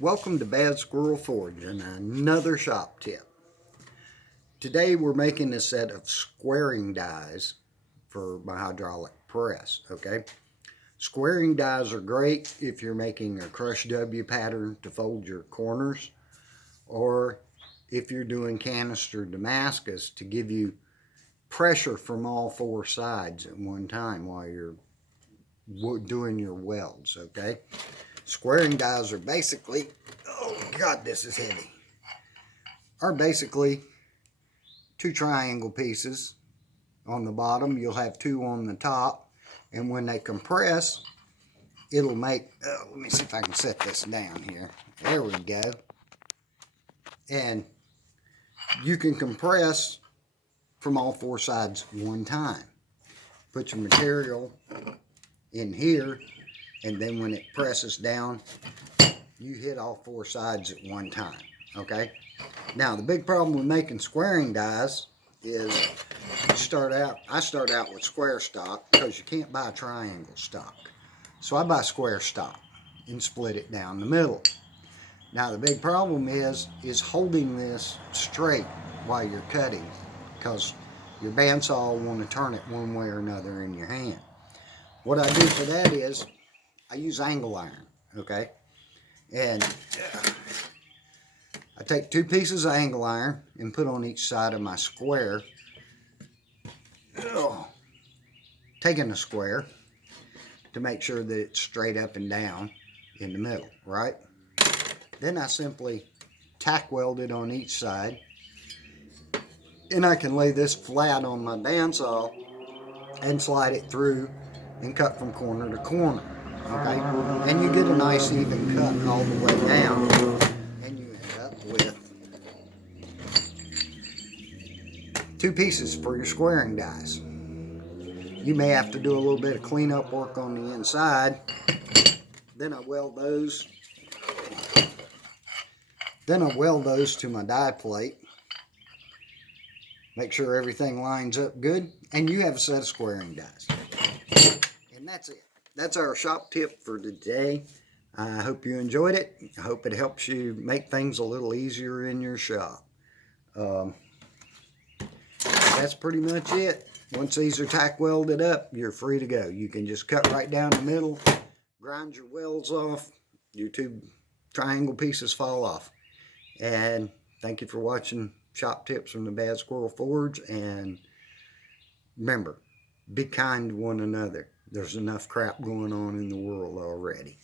Welcome to Bad Squirrel Forge and another shop tip. Today we're making a set of squaring dies for my hydraulic press, okay? Squaring dies are great if you're making a crush W pattern to fold your corners, or if you're doing canister Damascus to give you pressure from all four sides at one time while you're doing your welds, okay? Squaring dies are basically, oh God, this is heavy, are basically two triangle pieces. On the bottom, you'll have two on the top, and when they compress, it'll make, let me see if I can set this down here. There we go. And you can compress from all four sides one time. Put your material in here, and then when it presses down, you hit all four sides at one time, okay? Now, the big problem with making squaring dies is I start out with square stock because you can't buy triangle stock. So I buy square stock and split it down the middle. Now, the big problem is holding this straight while you're cutting because your bandsaw will want to turn it one way or another in your hand. What I do for that is I use angle iron, okay? And I take two pieces of angle iron and put on each side of my square. Taking a square to make sure that it's straight up and down in the middle, right? Then I simply tack weld it on each side, and I can lay this flat on my bandsaw and slide it through and cut from corner to corner, okay? And you get a nice even cut all the way down, and you end up with two pieces for your squaring dies. You may have to do a little bit of cleanup work on the inside. Then I weld those to my die plate. Make sure everything lines up good, and you have a set of squaring dies. And that's it. That's our shop tip for today. I hope you enjoyed it. I hope it helps you make things a little easier in your shop. That's pretty much it. Once these are tack welded up, you're free to go. You can just cut right down the middle, grind your welds off, your two triangle pieces fall off. And thank you for watching Shop Tips from the Bad Squirrel Forge. And remember, be kind to one another. There's enough crap going on in the world already.